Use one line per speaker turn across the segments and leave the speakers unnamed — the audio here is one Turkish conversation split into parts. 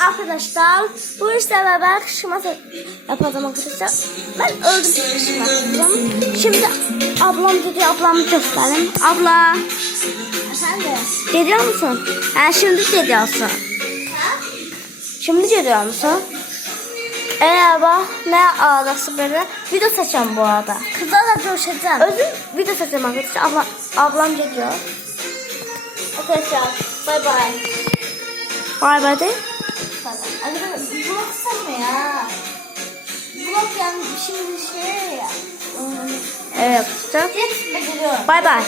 arkadaşlar bu işle beraber kışkırtma yapalım arkadaşlar. Ben öldüm yapıyorum. Şimdi ablam dedi ablamı gösterelim. Abla.
Efendim?
Geliyor musun? Ha şimdi geliyorsun. Şimdi geliyor musun? Merhaba. Ne ağrısı böyle? Video seçeceğim bu arada.
Kızlarla görüşeceğim.
Özür video seçeceğim arkadaşlar. Abla, ablam geliyor.
Arkadaşlar bay bay.
Bay bay de.
Arkadaşlar vlog sanma ya. Vlog yani şimdi şey ya.
Evet arkadaşlar. Bay bay.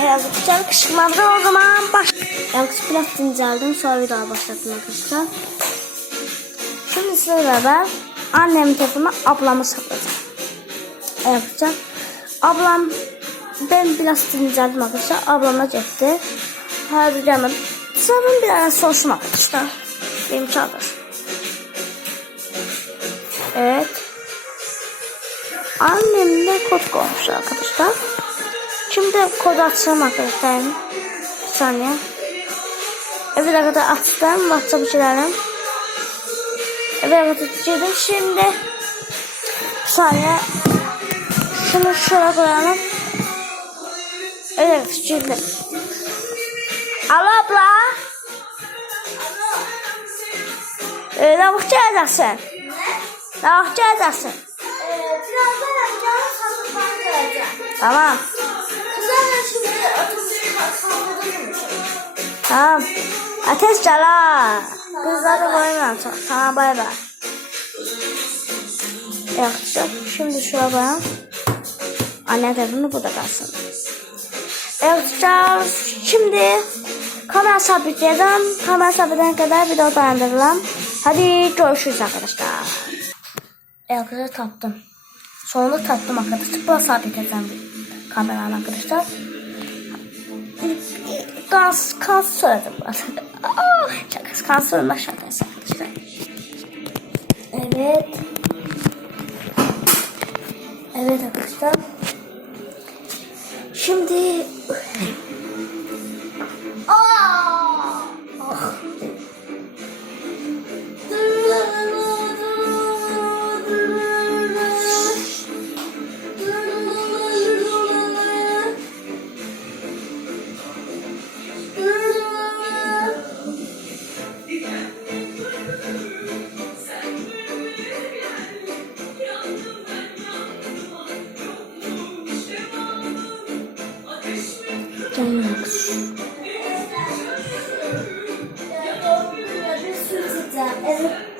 Evet arkadaşlar kışkırtmamıza o zaman baş. Yalnız biraz inceldim sonra bir daha başlattım arkadaşlar. Şimdi sizlerle beraber annemin telefonu ablamı saklayacağım. Evet arkadaşlar. Ablam ben biraz inceldim arkadaşlar. Ablamla. Hadi gelmedi. Sanırım bir ara sorsun arkadaşlar. Benim çaldır. Evet. Annem de kod koymuş arkadaşlar. Şimdi kodu açacağım arkadaşlar. Bir saniye. Evet arkadaşlar açtım. WhatsApp içilerim. Evet arkadaşlar. Şimdi bir saniye. Şunu şöyle koyalım. Evet girdim. Alo abla. Ee, ne geleceksin?
Ne?
Ne geleceksin?
Ee, birazdan amcamın sandıklarını göreceğim.
Tamam.
Kızlarla şimdi otobüsü kaldırırım.
Tamam. Ateş gel ha. Kızlar da koyma. Tamam bay bay. Yakışık. Şimdi şuraya koyalım. Anne telefonu burada kalsın. Evet şimdi kamera sabitleyeceğim. Kamera sabitleyene kadar video dayandıralım. Hadi görüşürüz arkadaşlar. Evet arkadaşlar tattım. Sonunda tattım arkadaşlar. Burası sabitleyeceğim kameranı arkadaşlar. Gaz, kan söyledim. Aa, Şakası kan söylemek şakası arkadaşlar. Evet. Evet arkadaşlar. Şimdi... Gelmek.
Evet.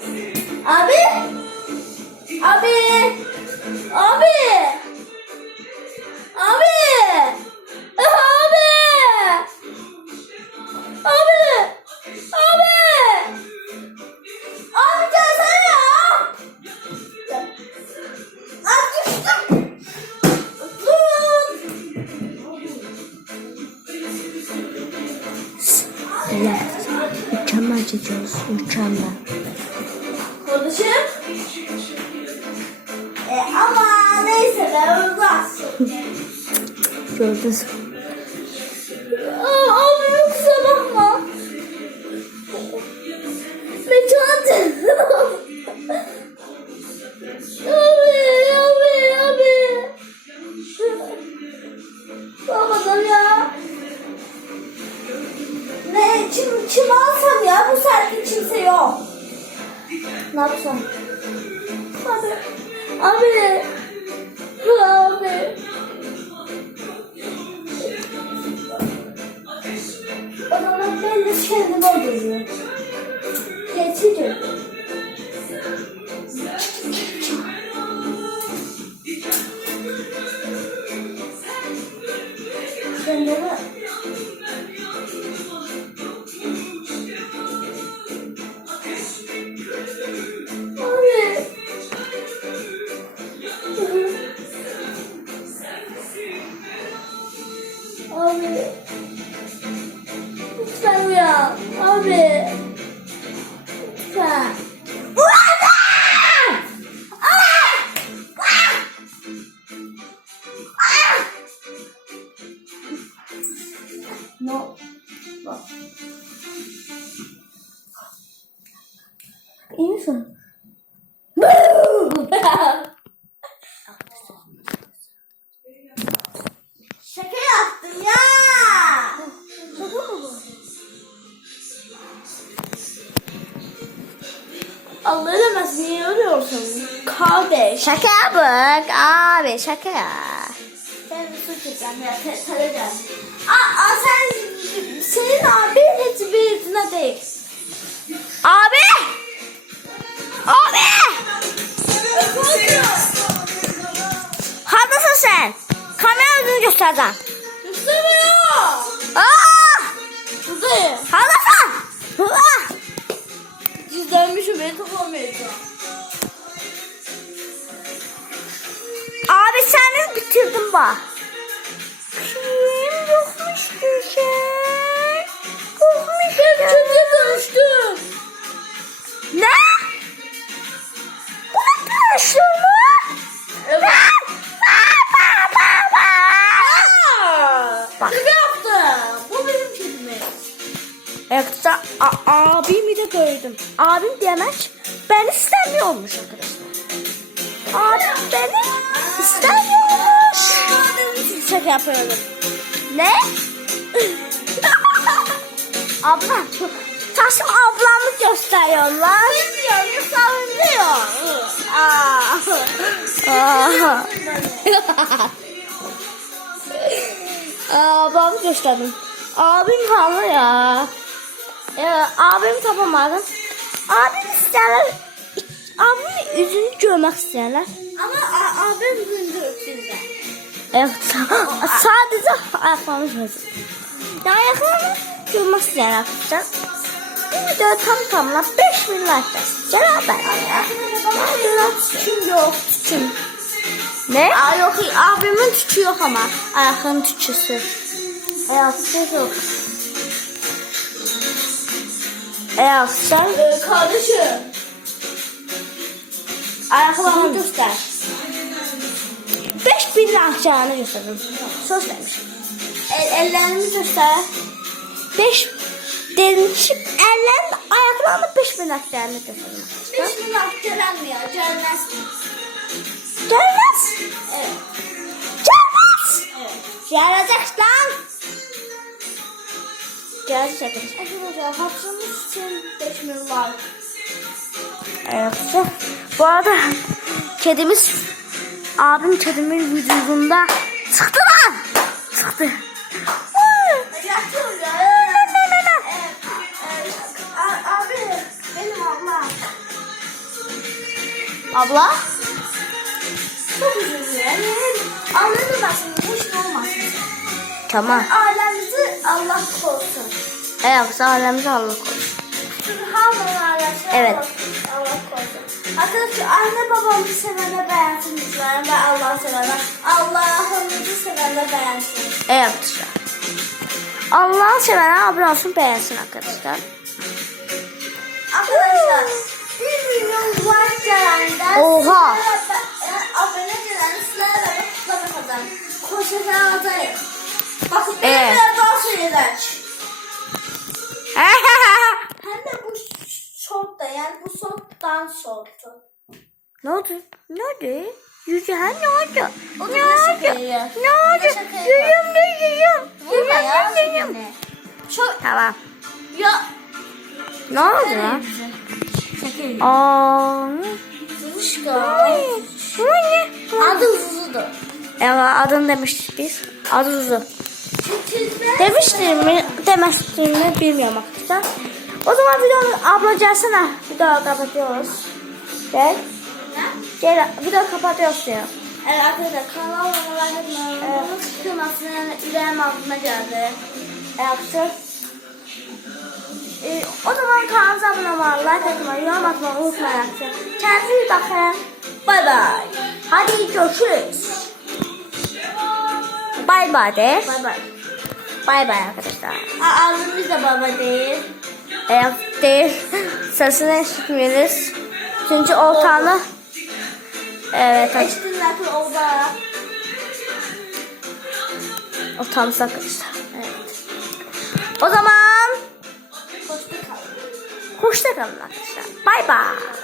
Evet. Mükemmel çekiyoruz. Mükemmel.
Konuşayım. E, ama neyse ben olmaz.
Gördünüz.
Aa, abi. Abi. O zaman ben de kendime öldürüyorum. Geçici. Kendime Sorry. No, No. Bak.
İyi?
Şaka
bak abi şaka ya.
Ben su çekeceğim ya. Teleceğim. Aa, aa sen senin abi hiç birisine değil.
Abi! Abi! Haklısın sen. Kamera yüzünü göstereceğim.
İstemiyor.
Aa!
Buradayım.
Haklısın. Ah!
Gizlenmişim beni toplamayacağım.
Abi sen bitirdin bak. Kim yokmuş güzel. Kokmuş
Ben kediye dönüştüm.
Ne? Buna dönüştün mü?
Evet.
Ba, ba, ba, ba. Bak.
Şaka yaptım. Bu benim kedime.
Yoksa a- abimi de gördüm. Abim demek ben istemiyormuş arkadaşlar. Abim beni istemiyormuş. Şaka yapıyorum. Ne? Abla. Taşım ablamı gösteriyorlar.
Bilmiyorum. Savunuyor.
Aa. Aa. Ablamı gösterdim. Abim halı ya. Ee, abim tapamadım. Abim isterler. Abimin yüzünü görmek isterler.
Ama abim gündür bizde.
Evet. Sadece ayaklarını gördüm. Ya ayaklarını görmek isterler arkadaşlar. Bir de tam tamına 5 bin like gelsin. Beraber ya.
Tüm yok.
Tüm. Ne? Aa, yok abimin tüçü yok ama. Ayaklarının tüçüsü. Ayaksı yok. Ayaksı.
Ee, kardeşim.
Ayaklarını göster. 5000 like canını gösterdim. Söz vermişim.
El, ellerimi göster.
5 demişim. Ellerin ayaklarını 5000 like canını gösterdim.
Beş bin laf gelenmiyor. Gelmez.
Gelmez.
Evet.
Gelmez.
Evet.
Gelecek lan. Gelecek arkadaşlar.
Hatırımız için beş bin var.
Evet. Bu arada kedimiz abim kedimin vücudunda çıktı lan. Çıktı. Abla.
Çok üzüldüm. Yani anladım aslında hiç olmasın.
Tamam.
Ailemizi Allah korusun.
Evet ailemize Allah korusun.
Subhanallah.
Evet.
Allah. Arkadaşlar anne babamı sevene beğensin lütfen. Ve Allah sevene. Allah'ımızı sevene beğensin.
Evet. Allah'ın sevene abone olsun beğensin arkadaşlar.
Arkadaşlar bir milyon like gelenden
Oha.
abone gelen sizlere de kutlama kazan. Koşacağınızdayım. Bakın
Evet.
biraz daha söyleyecek. Hem de bu shorttan shortu.
ne oldu? Ne oldu? Ha ne oldu?
O
Ne oldu? Ne oldu? Yüzüm de yüzüm.
Vurma ya seni. Çok
Tamam.
ya
Ne oldu lan?
Şaka
Aa.
Zızışka.
Ay, Bu ne?
Adı Zuzu'du.
Evet adını demiştik biz. Adı Zuzu.
Çizme.
Demiştim mi demiştim mi bilmiyorum arkadaşlar. O zaman videonun abla gelsene. Video kapatıyoruz. Gel. Gel video kapatıyoruz diyor.
Evet arkadaşlar abone olmayı
Evet.
Yani yüreğim altına geldi.
Arkadaşlar. Ee, o zaman kanalımıza abone olmayı, like atmayı, yorum atmayı unutmayın arkadaşlar. Kendinize iyi bakın. Bay bay. Hadi görüşürüz. Bay bay de.
Bay bay.
Bay bay arkadaşlar.
Ağzımız da baba değil.
Evet değil. Sesini işitmiyoruz. Çünkü ortağını Evet aç. Ortağımız arkadaşlar. Evet. O zaman Hoşçakalın arkadaşlar. Bay bay.